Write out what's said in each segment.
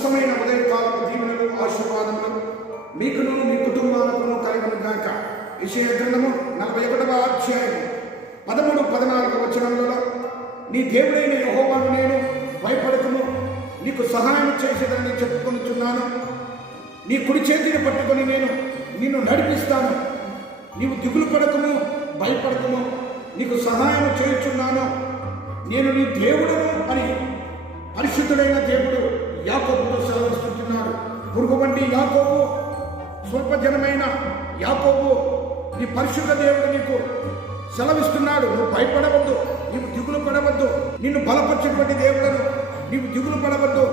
స్వస్థమైన ఉదయకాల దీవెనలు ఆశీర్వాదములు మీకును మీ కుటుంబాలకును కలిగిన గాక. విషయ గ్రంథము నలభై ఒకటవ అధ్యాయం పదమూడు పద్నాలుగు వచనములలో నీ దేవుడైన యహోవాను నేను భయపడకము. నీకు సహాయం చేసేదని చెప్పుకొనుచున్నాను. నీ కుడి చేతిని పట్టుకొని నేను నిన్ను నడిపిస్తాను. నీవు దిగులు పడకము భయపడకము. నీకు సహాయం చేయుచున్నాను. నేను నీ దేవుడను అని పరిశుద్ధుడైన దేవుడు యాకోబుతో సెలవిస్తున్నాడు పురుగు యాకోబు స్వల్ప జనమైన యాకోబు నీ పరిశుద్ధ దేవుడు నీకు సెలవిస్తున్నాడు. నువ్వు భయపడవద్దు నీవు దిగులు పడవద్దు. నిన్ను బలపరిచినటువంటి దేవుడను నీవు దిగులు పడవద్దు.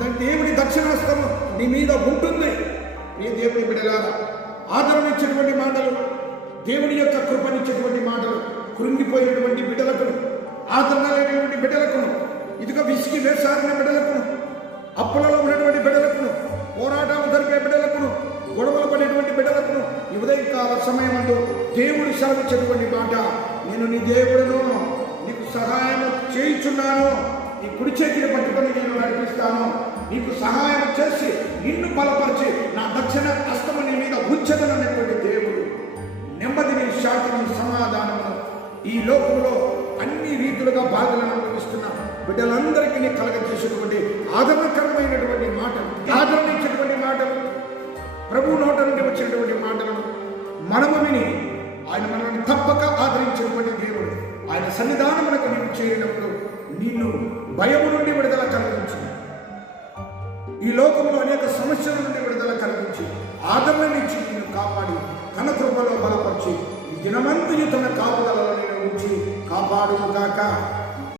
దాని దేవుడి దక్షిణాస్తము నీ మీద ఉంటుంది. నీ దేవుని బిడలారా ఆదరణ ఇచ్చేటువంటి మాటలు దేవుని యొక్క కృపనిచ్చేటువంటి మాటలు కృంగిపోయినటువంటి బిడ్డలకు ఆదరణ లేనటువంటి బిడ్డలకు ఇదిగో విసిగి వేసారిన బిడ్డలకు అప్పులలో ఉన్నటువంటి బిడ్డలకును పోరాటాలు జరిపే బిడ్డలకును గొడవలు పడేటువంటి బిడ్డలకును ఈ ఉదయకాల సమయమందు దేవుడు సెలవిచ్చినటువంటి మాట నేను నీ దేవుడును నీకు సహాయం చేయుచున్నాను. నీ కుడి చేతిని పట్టుకొని నేను నడిపిస్తాను. నీకు సహాయం చేసి నిన్ను బలపరిచి నా దక్షిణ హస్తము నీ మీద ఉంచదనటువంటి దేవుడు. నెమ్మదిని శాంతిని సమాధానము ఈ లోకంలో రీతులుగా బాధలను అనుభవిస్తున్న బిడ్డలందరికీ కలగజేసినటువంటి ఆదరణకరమైనటువంటి మాటలు ఆదరణ మాటలు ప్రభు నోట నుండి వచ్చినటువంటి మాటలను మనము విని ఆయన మనల్ని తప్పక ఆదరించినటువంటి దేవుడు ఆయన సన్నిధానములకు నీవు చేరినప్పుడు నిన్ను భయము నుండి విడుదల కలిగించి. ఈ లోకంలో అనేక సమస్యల నుండి విడుదల కలిగించి నుంచి నిన్ను కాపాడి తన కృపలో బలపరిచి ఈ దినమంతయు తన కాపుదల కాపాడుగాక